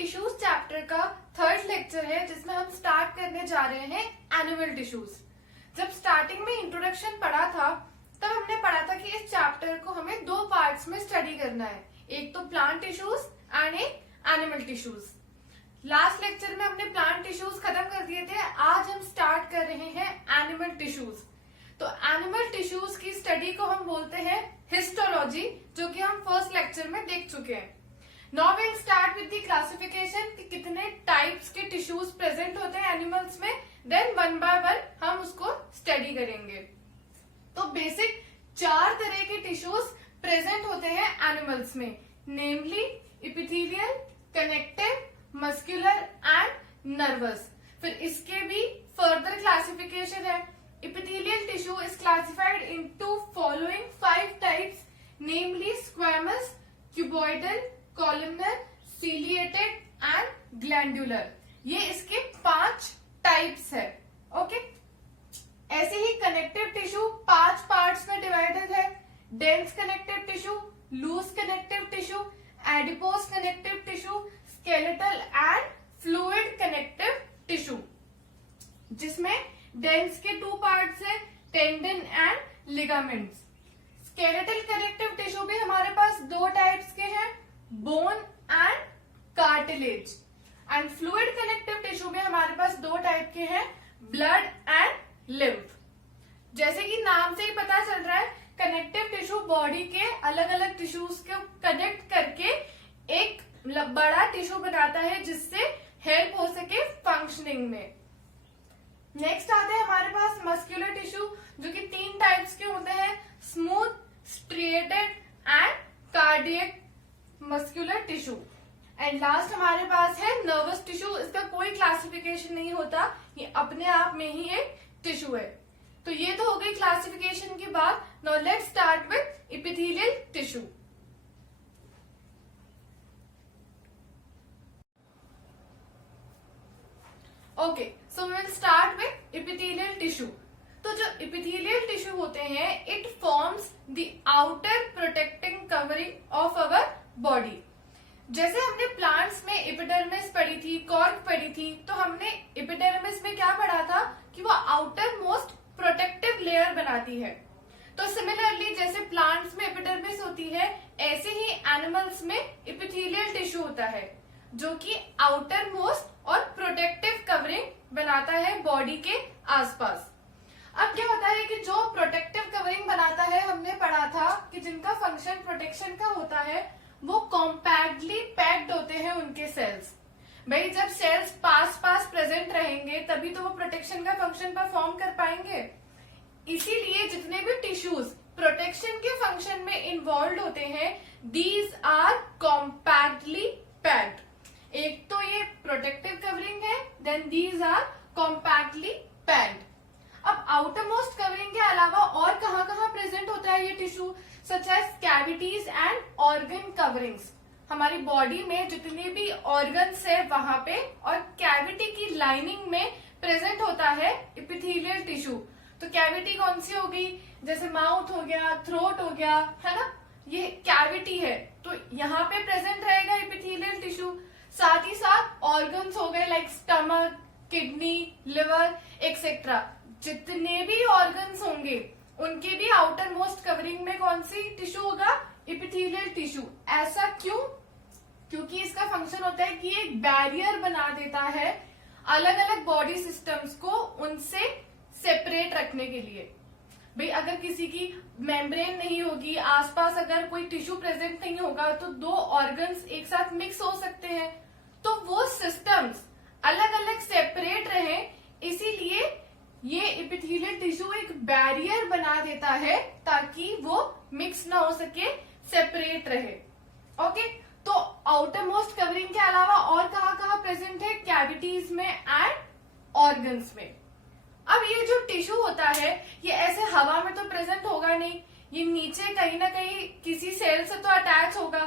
Tissues chapter का third lecture है जिसमें हम स्टार्ट करने जा रहे हैं एनिमल टिश्यूज। जब स्टार्टिंग में इंट्रोडक्शन पढ़ा था तब हमने पढ़ा था कि इस चैप्टर को हमें दो पार्ट्स में स्टडी करना है, एक तो प्लांट टिश्यूज एंड एक एनिमल टिश्यूज। लास्ट लेक्चर में हमने प्लांट टिश्यूज खत्म कर दिए थे, आज हम स्टार्ट कर रहे हैं एनिमल टिश्यूज। तो एनिमल टिश्यूज की स्टडी को हम बोलते हैं हिस्टोलॉजी, जो कि हम फर्स्ट लेक्चर में देख चुके हैं। Now will start with the classification कि कितने टाइप्स के टिश्यूज प्रेजेंट होते हैं एनिमल्स में, देन वन बाय वन हम उसको स्टडी करेंगे। तो बेसिक 4 तरह के टिश्यूज प्रेजेंट होते हैं एनिमल्स में, namely epithelial, connective, muscular and nervous. फिर इसके भी फर्दर क्लासिफिकेशन है। Epithelial tissue is classified into following 5 types, namely squamous, cuboidal, columnar, ciliated and glandular. ये इसके 5 टाइप्स है। ओके, ऐसे ही कनेक्टिव टिश्यू 5 पार्ट्स में डिवाइडेड है। Dense connective tissue, loose connective tissue, adipose connective tissue, skeletal and fluid connective tissue. जिसमें dense के 2 parts है, tendon and ligaments. Skeletal connective tissue भी हमारे पास 2 टाइप्स के हैं, bone and cartilage. And fluid connective tissue में हमारे पास 2 टाइप के हैं, ब्लड एंड लिम्फ। जैसे कि नाम से ही पता चल रहा है, कनेक्टिव टिश्यू बॉडी के अलग अलग टिश्यूज को कनेक्ट करके एक बड़ा टिश्यू बनाता है जिससे हेल्प हो सके फंक्शनिंग में। नेक्स्ट आते हैं हमारे पास मस्कुलर टिश्यू, जो कि 3 टाइप्स के होते हैं, smooth, striated and cardiac muscular tissue. And last हमारे पास है नर्वस टिश्यू। इसका कोई क्लासिफिकेशन नहीं होता, ये अपने आप में ही एक टिश्यू है। तो ये तो हो गई क्लासिफिकेशन की बात। Now let's start with epithelial tissue. Okay, so we will start with epithelial tissue. तो जो एपिथेलियल टिश्यू होते हैं, it forms the outer protecting covering of our body. जैसे हमने प्लांट्स में एपिडर्मिस पढ़ी थी, कॉर्क पढ़ी थी, तो हमने एपिडर्मिस में क्या पढ़ा था कि वो आउटर मोस्ट प्रोटेक्टिव लेयर बनाती है। तो सिमिलरली जैसे प्लांट्स में एपिडर्मिस होती है, ऐसे ही एनिमल्स में एपिथेलियल टिश्यू होता है, जो कि आउटर मोस्ट और प्रोटेक्टिव कवरिंग बनाता है बॉडी के आसपास। अब क्या होता है कि जो प्रोटेक्टिव कवरिंग बनाता है, हमने पढ़ा था कि जिनका फंक्शन प्रोटेक्शन का होता है, वो कॉम्पैक्टली पैक्ड होते हैं उनके सेल्स। भाई जब सेल्स पास पास प्रेजेंट रहेंगे तभी तो वो प्रोटेक्शन का फंक्शन परफॉर्म कर पाएंगे। इसीलिए जितने भी टिश्यूज प्रोटेक्शन के फंक्शन में इन्वॉल्व होते हैं, दीज आर कॉम्पैक्टली पैक्ड। एक तो ये प्रोटेक्टिव कवरिंग है, then these are compactly packed. अब आउटर मोस्ट कवरिंग के अलावा और कहाँ कहाँ प्रेजेंट होता है ये tissue, such as cavities and organ coverings. हमारी बॉडी में जितने भी ऑर्गन्स है वहां पे और कैविटी की लाइनिंग में प्रेजेंट होता है एपिथेलियल टिश्यू। तो कैविटी कौन सी होगी, जैसे माउथ हो गया, थ्रोट हो गया, है ना, ये कैविटी है, तो यहाँ पे प्रेजेंट रहेगा एपिथेलियल टिश्यू। साथ ही साथ ऑर्गन्स हो गए like stomach, kidney, liver etcetera. जितने भी ऑर्गन्स होंगे उनके भी आउटर मोस्ट कवरिंग में कौन सी टिश्यू होगा, एपिथेलियल टिश्यू। ऐसा क्यों? क्योंकि इसका फंक्शन होता है कि एक बैरियर बना देता है अलग अलग बॉडी सिस्टम्स को उनसे सेपरेट रखने के लिए। भाई अगर किसी की मेम्ब्रेन नहीं होगी, आसपास अगर कोई टिश्यू प्रेजेंट नहीं होगा, तो 2 ऑर्गन्स एक साथ मिक्स हो सकते हैं। तो वो सिस्टम्स अलग अलग सेपरेट रहे, इसीलिए ये एपिथेलियल टिश्यू एक बैरियर बना देता है ताकि वो मिक्स ना हो सके, सेपरेट रहे। ओके, तो आउटर मोस्ट कवरिंग के अलावा और कहाँ कहाँ प्रेजेंट है, कैविटीज में एंड ऑर्गन्स में। अब ये जो टिश्यू होता है, ये ऐसे हवा में तो प्रेजेंट होगा नहीं, ये नीचे कहीं ना कहीं किसी सेल से तो अटैच होगा।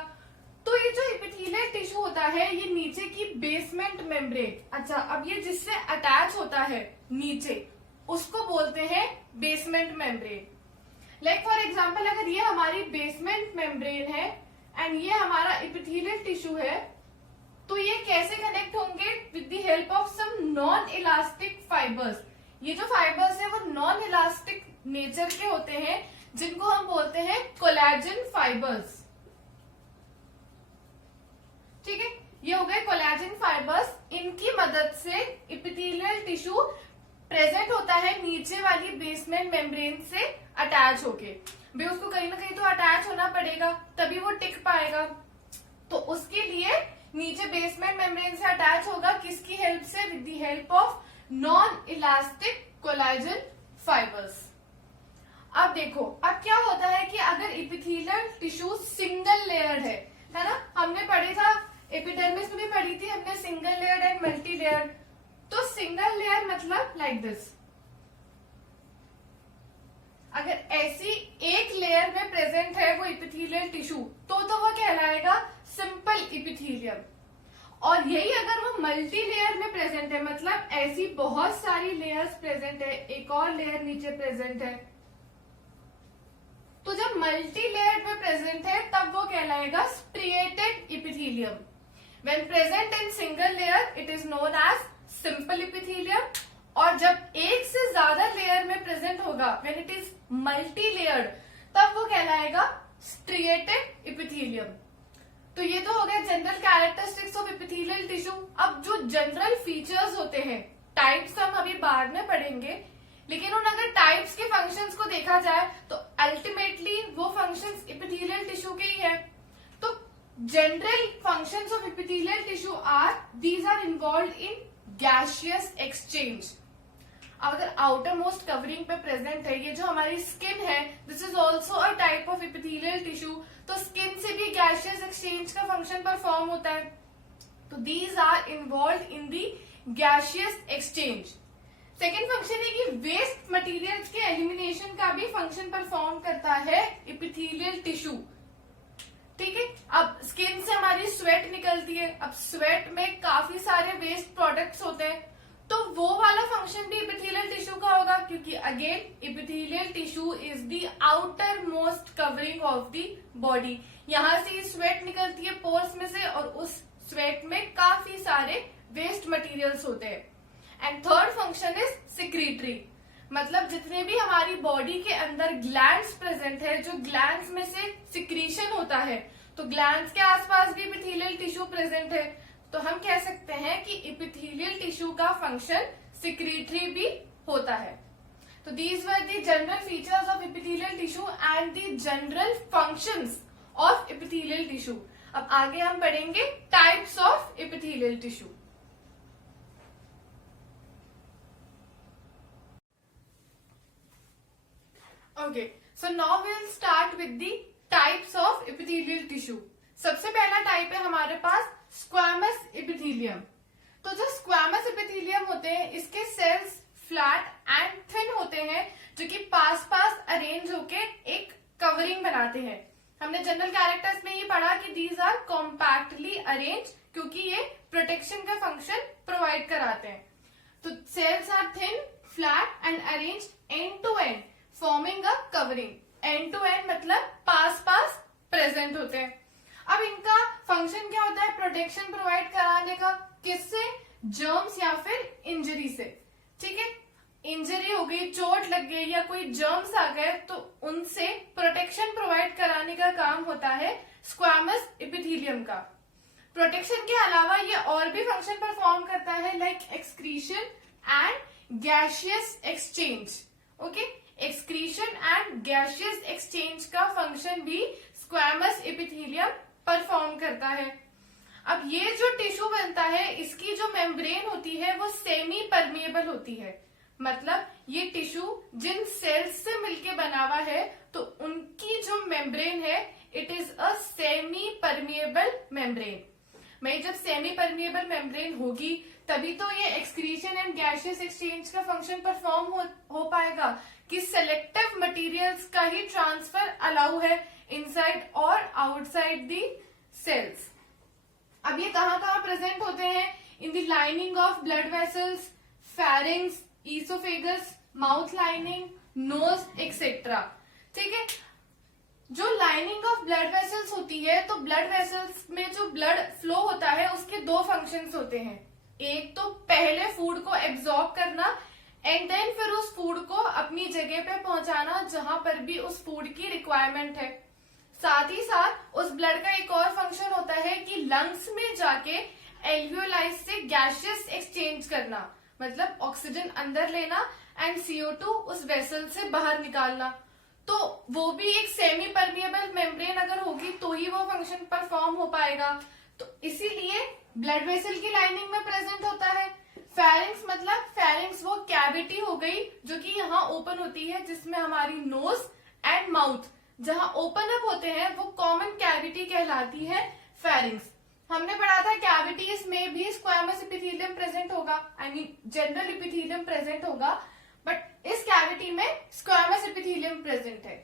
तो ये जो एपिथेलियल टिश्यू होता है, ये नीचे की बेसमेंट मेम्ब्रेन, अच्छा अब ये जिससे अटैच होता है नीचे, उसको बोलते हैं basement membrane. Like for example, अगर ये हमारी बेसमेंट मेम्ब्रेन है एंड ये हमारा एपिथेलियल टिश्यू है, तो ये कैसे कनेक्ट होंगे? With the help of some non elastic fibres. ये जो फाइबर्स है वो नॉन इलास्टिक नेचर के होते हैं, जिनको हम बोलते हैं कोलेजन फाइबर्स। ठीक है, ये हो गए कोलेजन फाइबर्स। इनकी मदद से एपिथेलियल टिश्यू प्रेजेंट होता है नीचे वाली बेसमेंट मेम्ब्रेन से अटैच होके। भाई उसको कहीं ना कहीं तो अटैच होना पड़ेगा, तभी वो टिक पाएगा। तो उसके लिए नीचे बेसमेंट मेम्ब्रेन से अटैच होगा, किसकी हेल्प से? With the help of non elastic collagen fibres. अब देखो, अब क्या होता है कि अगर एपिथेलियल टिश्यू सिंगल लेयर है ना, हमने पढ़ी था एपिडर्मिस में भी पढ़ी थी हमने single layer and multi layer. तो सिंगल लेयर मतलब लाइक दिस, अगर ऐसी एक लेयर में प्रेजेंट है वो एपिथेलियल टिश्यू तो वो कहलाएगा सिंपल एपिथेलियम। और यही अगर वो मल्टी लेयर में प्रेजेंट है, मतलब ऐसी बहुत सारी लेयर्स प्रेजेंट है, एक और लेयर नीचे प्रेजेंट है, तो जब मल्टी लेयर में प्रेजेंट है तब वो कहलाएगा striated epithelium. When present in single layer it is known as simple epithelium. और जब एक से ज्यादा लेयर में प्रेजेंट होगा, when it is multi layered, तब वो कहलाएगा स्ट्रिएटेड एपिथेलियम। तो ये तो हो गया general characteristics of epithelial tissue. अब जो जनरल फीचर्स होते हैं, टाइप्स हम अभी बाद में पढ़ेंगे, लेकिन उन अगर टाइप्स के फंक्शंस को देखा जाए तो अल्टीमेटली वो फंक्शंस एपिथेलियल टिश्यू के ही है। तो general functions of epithelial tissue are, these are involve in gaseous exchange. अगर आउटर मोस्ट कवरिंग पे प्रेजेंट है, ये जो हमारी स्किन है, this is also a type of epithelial tissue. तो स्किन से भी गैसियस एक्सचेंज का फंक्शन परफॉर्म होता है। तो these are involve in the gaseous exchange. Second function है कि वेस्ट मटेरियल्स के एलिमिनेशन का भी फंक्शन परफॉर्म करता है एपिथेलियल टिश्यू। ठीक है, अब स्किन से हमारी स्वेट निकलती है, अब स्वेट में काफी सारे वेस्ट प्रोडक्ट्स होते हैं, तो वो वाला फंक्शन भी एपिथेलियल टिश्यू का होगा, क्योंकि again epithelial tissue is the outer most covering of the body. यहां से स्वेट निकलती है पोर्स में से, और उस स्वेट में काफी सारे वेस्ट मटेरियल्स होते हैं। And third function is secretory, मतलब जितने भी हमारी बॉडी के अंदर ग्लैंड्स प्रेजेंट है, जो ग्लैंड्स में से सिक्रीशन होता है, तो ग्लैंड्स के आसपास भी एपिथेलियल टिश्यू प्रेजेंट है। तो हम कह सकते हैं कि एपिथेलियल टिश्यू का फंक्शन सिक्रीटरी भी होता है। तो these were the general features of epithelial tissue and the general functions of epithelial tissue. अब आगे हम पढ़ेंगे types of epithelial tissue. Okay, so now we'll start with the types of epithelial tissue. सबसे पहला टाइप है हमारे पास squamous epithelium. तो जो स्क्वैमस एपिथेलियम होते हैं, इसके सेल्स फ्लैट एंड थिन होते हैं, जो कि पास पास अरेंज होके एक कवरिंग बनाते हैं। हमने जनरल कैरेक्टर्स में ये पढ़ा कि दीज आर कॉम्पैक्टली अरेंज, क्योंकि ये प्रोटेक्शन का फंक्शन प्रोवाइड कराते हैं। तो cells are thin, flat and arrange end to end, forming a covering. End to end मतलब पास पास प्रेजेंट होते हैं। अब इनका फंक्शन क्या होता है? प्रोटेक्शन प्रोवाइड कराने का। किससे? जर्म्स या फिर इंजरी से। ठीक है, इंजरी हो गई, चोट लग गई या कोई जर्म्स आ गए, तो उनसे प्रोटेक्शन प्रोवाइड कराने का काम होता है स्क्वैमस एपिथेलियम का। प्रोटेक्शन के अलावा ये और भी फंक्शन परफॉर्म करता है, like excretion and gaseous exchange. Okay, excretion and gaseous exchange का फंक्शन भी स्क्वैमस एपिथेलियम परफॉर्म करता है। अब ये जो टिश्यू बनता है, इसकी जो मेम्ब्रेन होती है वो सेमी परमिएबल होती है। मतलब ये टिश्यू जिन सेल्स से मिलके बना हुआ है, तो उनकी जो मेम्ब्रेन है, it is a semi permeable membrane. मैं जब सेमी परमिएबल मेम्ब्रेन होगी, तभी तो ये एक्सक्रीशन एंड गैसियस एक्सचेंज का फंक्शन परफॉर्म हो पाएगा, कि सेलेक्टिव मटेरियल्स का ही ट्रांसफर अलाउ है इनसाइड और आउटसाइड दी सेल्स। अब ये कहाँ कहाँ प्रेजेंट होते हैं? In the lining of blood vessels, pharynx, oesophagus, mouth lining, nose etcetera. ठीक है, जो लाइनिंग ऑफ ब्लड वेसल्स होती है, तो ब्लड वेसल्स में जो ब्लड फ्लो होता है उसके दो फंक्शंस होते हैं। एक तो पहले फूड को एब्जॉर्ब करना एंड देन फिर उस फूड को अपनी जगह पे पहुंचाना जहां पर भी उस फूड की रिक्वायरमेंट है। साथ ही साथ उस ब्लड का एक और फंक्शन होता है कि लंग्स में जाके एल्वियोलाइज से गैसियस एक्सचेंज करना, मतलब ऑक्सीजन अंदर लेना एंड CO2 उस वेसल से बाहर निकालना। तो वो भी एक सेमी परमिएबल मेम्ब्रेन अगर होगी तो ही वो फंक्शन परफॉर्म हो पाएगा। तो इसीलिए ब्लड वेसल की लाइनिंग में प्रेजेंट होता है। फेरिंग्स मतलब फेरिंग्स वो कैविटी हो गई जो कि यहाँ ओपन होती है, जिसमें हमारी नोज एंड माउथ जहां ओपन अप होते हैं वो कॉमन कैविटी कहलाती है फेरिंग्स। हमने पढ़ा था कैविटीज में भी स्क्वैमस एपिथेलियम प्रेजेंट होगा, I mean general epithelium present होगा, बट इस कैविटी में स्क्वैमस एपिथेलियम प्रेजेंट है।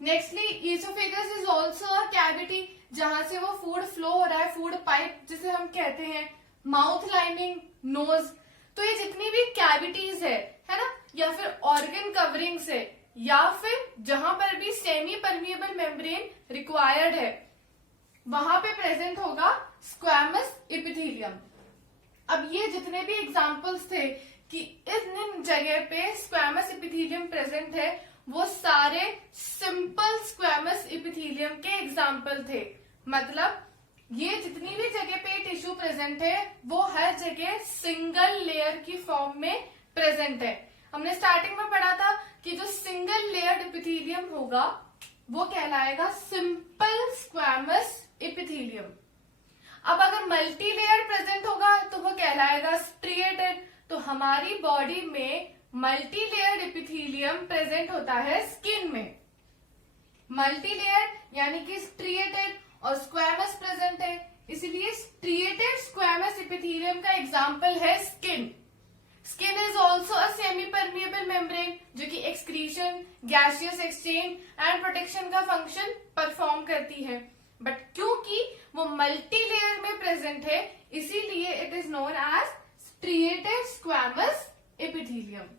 Nextly oesophagus is also a cavity जहां से वो फूड फ्लो हो रहा है, फूड पाइप जिसे हम कहते हैं, माउथ लाइनिंग, नोज। तो ये जितनी भी कैविटीज है ना, या फिर ऑर्गन कवरिंग्स है, या फिर जहां पर भी सेमी परमिएबल मेम्ब्रेन रिक्वायर्ड है, वहां पे प्रेजेंट होगा स्क्वैमस एपिथेलियम। अब ये जितने भी एग्जांपल्स थे कि इन जगह पे स्क्वैमस एपिथेलियम प्रेजेंट है, वो सारे सिंपल स्क्वैमस एपिथेलियम के एग्जांपल थे। मतलब ये जितनी भी जगह पे टिश्यू प्रेजेंट है वो हर जगह सिंगल लेयर की फॉर्म में प्रेजेंट है। हमने स्टार्टिंग में पढ़ा था कि जो सिंगल लेयर्ड एपिथेलियम होगा वो कहलाएगा सिंपल स्क्वैमस एपिथेलियम। अब अगर मल्टी लेयर प्रेजेंट होगा तो वो कहलाएगा स्ट्रिएटेड। तो हमारी बॉडी में मल्टी लेयर्ड एपिथेलियम प्रेजेंट होता है स्किन में। मल्टी लेयर यानी कि स्ट्रिएटेड और स्क्वैमस प्रेजेंट है, इसलिए स्ट्रिएटेड स्क्वैमस एपिथेलियम का एग्जांपल है skin. Skin is also a semi permeable membrane जो कि excretion, gaseous exchange and protection का फंक्शन परफॉर्म करती है। बट क्योंकि वो मल्टी लेयर में प्रेजेंट है, इसीलिए it is known as striated squamous epithelium.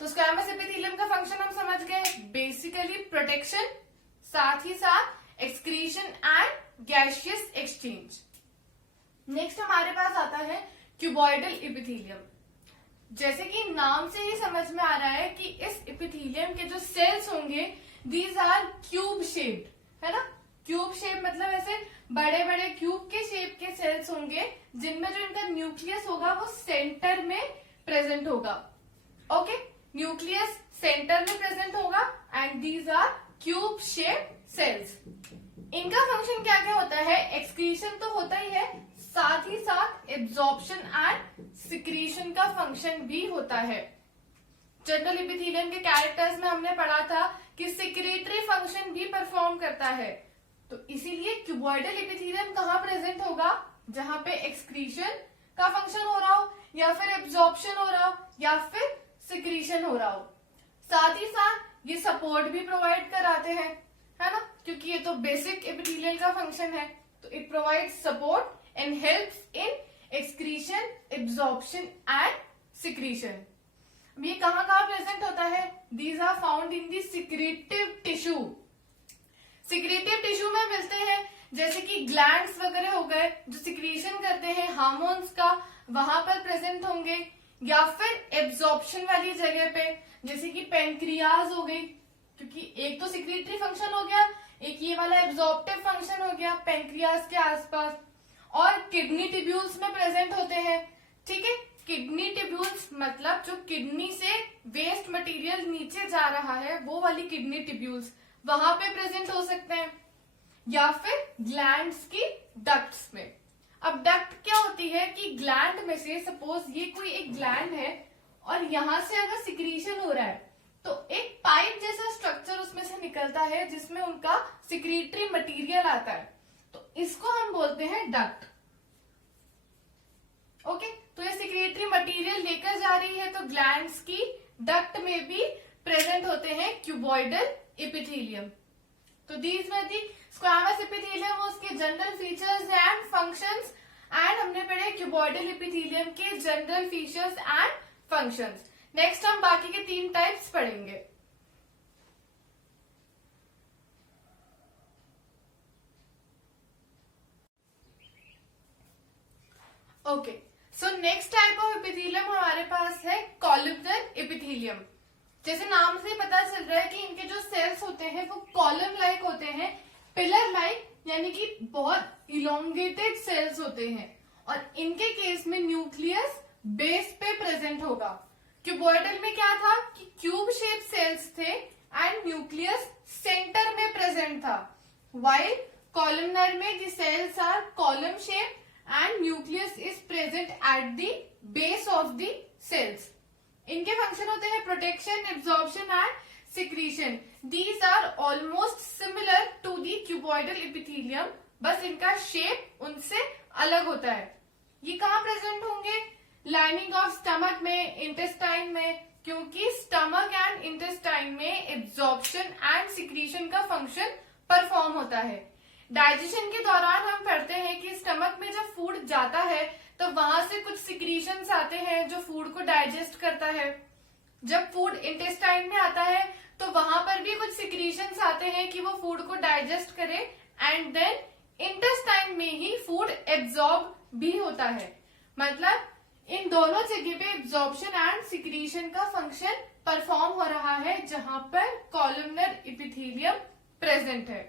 तो स्क्वैमस एपिथेलियम का फंक्शन हम समझ गए, बेसिकली प्रोटेक्शन, साथ ही साथ excretion and gaseous exchange. Next हमारे पास आता है क्यूबॉइडल एपिथेलियम। जैसे कि नाम से ही समझ में आ रहा है कि इस एपिथेलियम के जो सेल्स होंगे दीज आर क्यूब शेप्ड, है ना। क्यूब शेप मतलब ऐसे बड़े बड़े क्यूब के शेप के सेल्स होंगे जिनमें जो इनका न्यूक्लियस होगा वो सेंटर में प्रेजेंट होगा। ओके, न्यूक्लियस सेंटर में प्रेजेंट होगा and these are cube shape cells. इनका फंक्शन क्या क्या होता है? एक्सक्रीशन तो होता ही है, साथ ही साथ एब्जॉर्प्शन एंड सिक्रीशन का फंक्शन भी होता है। जनरल एपिथेलियम के कैरेक्टर्स में हमने पढ़ा था कि सिक्रेटरी फंक्शन भी परफॉर्म करता है। तो इसीलिए क्यूबॉइडल एपिथेलियम कहाँ प्रेजेंट होगा? जहां पे एक्सक्रीशन का फंक्शन हो रहा हो, या फिर एब्जॉर्प्शन हो रहा हो, या फिर सिक्रीशन हो रहा हो। साथ ही साथ ये सपोर्ट भी प्रोवाइड कराते हैं, है ना, क्योंकि ये तो बेसिक एपिथेलियल का फंक्शन है। तो it provide support and helps in excretion, absorption and secretion. ये कहाँ कहाँ प्रेजेंट होता है? These are found in the secretive tissue. Secretive tissue में मिलते हैं, जैसे कि ग्लैंड्स वगैरह हो गए जो सिक्रीशन करते हैं हार्मोन्स का, वहां पर प्रेजेंट होंगे, या फिर एब्जॉर्प्शन वाली जगह पे जैसे कि पेनक्रियाज हो गई, क्योंकि एक तो सिक्रेटरी फंक्शन हो गया, एक ये वाला एब्जॉर्प्टिव फंक्शन हो गया पेनक्रियाज के आसपास। और किडनी टिब्यूल्स में प्रेजेंट होते हैं, ठीक है। किडनी टिब्यूल्स मतलब जो किडनी से वेस्ट मटेरियल नीचे जा रहा है वो वाली किडनी टिब्यूल्स वहां पे प्रेजेंट हो सकते हैं, या फिर ग्लैंड्स की डक्ट्स में। अब डक्ट क्या होती है कि ग्लैंड में से सपोज ये कोई एक ग्लैंड है और यहां से अगर सिक्रीशन हो रहा है तो एक पाइप जैसा स्ट्रक्चर उसमें से निकलता है जिसमें उनका सिक्रीटरी मटेरियल आता है, तो इसको हम बोलते हैं डक्ट। ओके, तो ये सिक्रेटरी मटेरियल लेकर जा रही है, तो ग्लैंड्स की डक्ट में भी प्रेजेंट होते हैं क्यूबॉइडल एपिथेलियम। तो these were the squamous epithelium, उसके general features and functions, and हमने पढ़े क्यूबॉइडल एपिथेलियम के general features and functions. Next हम बाकी के 3 टाइप्स पढ़ेंगे। Okay, so next type of epithelium हमारे पास है कॉलमनर एपिथेलियम। जैसे नाम से पता चल रहा है कि इनके जो सेल्स होते हैं वो कॉलम लाइक होते हैं, पिलर लाइक, यानी कि बहुत इलोंगेटेड सेल्स होते हैं। और इनके केस में न्यूक्लियस बेस पे प्रेजेंट होगा। क्यूबॉइडल में क्या था कि क्यूब शेप सेल्स थे एंड न्यूक्लियस सेंटर में प्रेजेंट था, while columnar में the cells are column shape and nucleus is present at the base of the cells. इनके फंक्शन होते हैं protection, absorption and secretion. These are almost similar to the cuboidal epithelium, बस इनका shape उनसे अलग होता है। ये कहाँ प्रेजेंट होंगे? लाइनिंग ऑफ स्टमक में, इंटेस्टाइन में, क्योंकि स्टमक एंड इंटेस्टाइन में एब्जॉर्प्शन एंड सिक्रीशन का फंक्शन परफॉर्म होता है। डाइजेशन के दौरान हम पढ़ते हैं कि स्टमक में जब फूड जाता है तो वहां से कुछ सिक्रीशंस आते हैं जो फूड को डाइजेस्ट करता है। जब फूड इंटेस्टाइन में आता है तो वहां पर भी कुछ सिक्रीशंस आते हैं कि वो फूड को डाइजेस्ट करे, एंड देन इंटेस्टाइन में ही फूड एब्जॉर्ब भी होता है। मतलब इन दोनों जगह पे एब्जॉर्प्शन एंड सिक्रीशन का फंक्शन परफॉर्म हो रहा है जहां पर कॉलमनर एपिथेलियम प्रेजेंट है।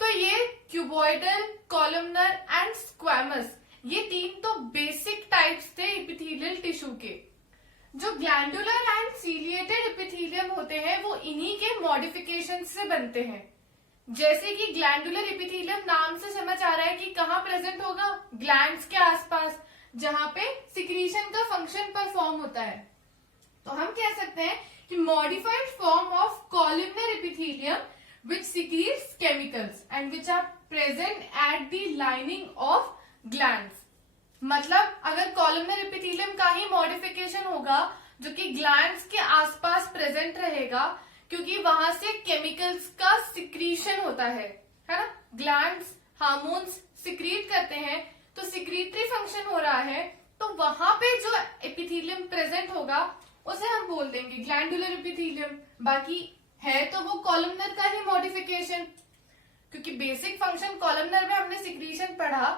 तो ये क्यूबॉइडल, कॉलमनर एंड स्क्वैमस, ये तीन तो बेसिक टाइप्स थे एपिथेलियल टिश्यू के। जो ग्लैंडुलर एंड सीलिएटेड एपिथेलियम होते हैं वो इन्हीं के मॉडिफिकेशन से बनते हैं। जैसे कि ग्लैंडुलर एपिथेलियम नाम से समझ आ रहा है कि कहाँ प्रेजेंट होगा? ग्लैंड्स के आसपास, जहां पे सिक्रीशन का फंक्शन परफॉर्म होता है। तो हम कह सकते हैं कि modified form of columnar epithelium which secretes chemicals and which are present at the lining of glands। मतलब अगर कॉलमनर एपिथेलियम का ही मॉडिफिकेशन होगा जो कि ग्लैंड्स के आसपास प्रेजेंट रहेगा, क्योंकि वहां से केमिकल्स का सिक्रीशन होता है ना। ग्लैंड्स हार्मोन्स सिक्रीट करते हैं, तो सिक्रीटरी फंक्शन हो रहा है, तो वहां पे जो एपिथेलियम प्रेजेंट होगा उसे हम बोल देंगे ग्लैंडुलर एपिथेलियम। बाकी है तो वो कॉलमनर का ही मॉडिफिकेशन, क्योंकि बेसिक फंक्शन कॉलमनर में हमने सिक्रीशन पढ़ा,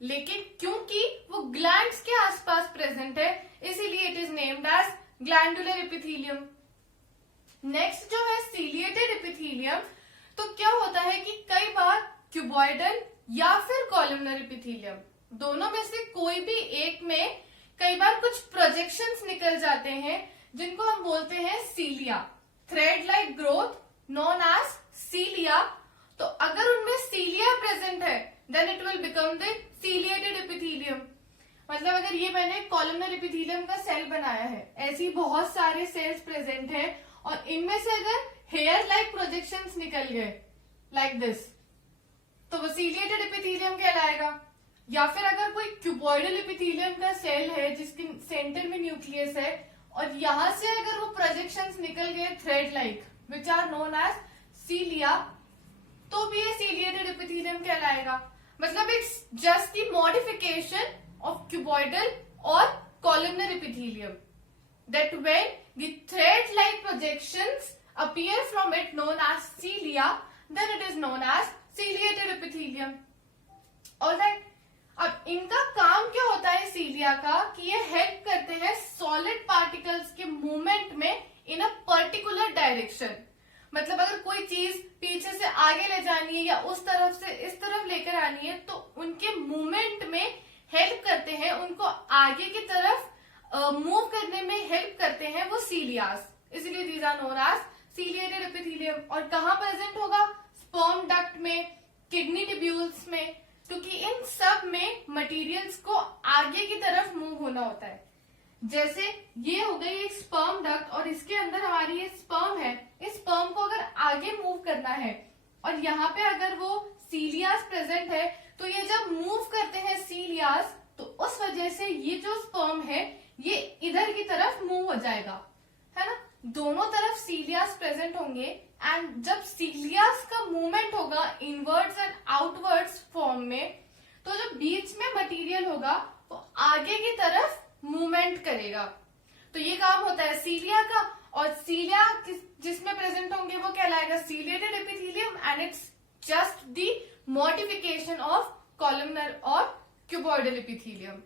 लेकिन क्योंकि वो ग्लैंड्स के आसपास प्रेजेंट है इसीलिए it is named as glandular epithelium. Next जो है सीलिएटेड एपिथेलियम, तो क्या होता है कि कई बार क्यूबॉइडल या फिर कॉलमनर एपिथेलियम, दोनों में से कोई भी एक में कई बार कुछ प्रोजेक्शंस निकल जाते हैं जिनको हम बोलते हैं cilia, thread like growth known as cilia. तो अगर उनमें सीलिया प्रेजेंट है then it will become the ciliated epithelium. मतलब अगर ये मैंने कॉलमनर एपिथेलियम का सेल बनाया है, ऐसी बहुत सारे सेल्स प्रेजेंट है और इनमें से अगर हेयर लाइक प्रोजेक्शंस निकल गए लाइक दिस, तो वो सीलिएटेड एपिथेलियम कहलाएगा। या फिर अगर कोई क्यूबॉइडल एपिथेलियम का सेल है जिसके सेंटर में न्यूक्लियस है और यहां से अगर वो प्रोजेक्शंस निकल गए thread like which are known as cilia, तो भी ये सीलिएटेड एपिथेलियम कहलाएगा। मतलब it's just the modification of cuboidal और columnar epithelium that when the thread-like projections appear from it known as cilia, then it is known as ciliated epithelium. Alright. अब इनका काम क्या होता है सीलिया का कि ये हेल्प करते हैं सॉलिड पार्टिकल्स के मूवमेंट में इन अ पर्टिकुलर डायरेक्शन। मतलब अगर कोई चीज पीछे से आगे ले जानी है या उस तरफ से इस तरफ लेकर आनी है तो उनके मूवमेंट में हेल्प करते हैं, उनको आगे की तरफ मूव करने में हेल्प करते हैं वो सीलियास, इसलिए these are known as ciliated epithelium. और कहाँ प्रेजेंट होगा? स्पर्म डक्ट में, किडनी ट्यूब्यूल्स में, क्योंकि इन सब में मटेरियल्स को आगे की तरफ मूव होना होता है। जैसे ये हो गई एक स्पर्म डक्ट और इसके अंदर हमारी ये स्पर्म है, इस स्पर्म को अगर आगे मूव करना है और यहाँ पे अगर वो सीलियास प्रेजेंट है तो ये जब मूव करते हैं सीलियास तो उस वजह से ये जो स्पर्म है ये इधर की तरफ मूव हो जाएगा, है ना। दोनों तरफ सीलियास प्रेजेंट होंगे एंड जब सीलियास का मूवमेंट होगा इनवर्ड्स एंड आउटवर्ड्स फॉर्म में, तो जो बीच में मटेरियल होगा वो आगे की तरफ मूवमेंट करेगा। तो ये काम होता है सीलिया का, और सीलिया जिसमें प्रेजेंट होंगे वो कहलाएगा ciliated epithelium and it's just the modification of columnar और क्यूबॉइडल एपिथेलियम।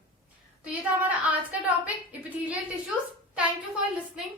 तो ये था हमारा आज का topic epithelial tissues. Thank you for listening.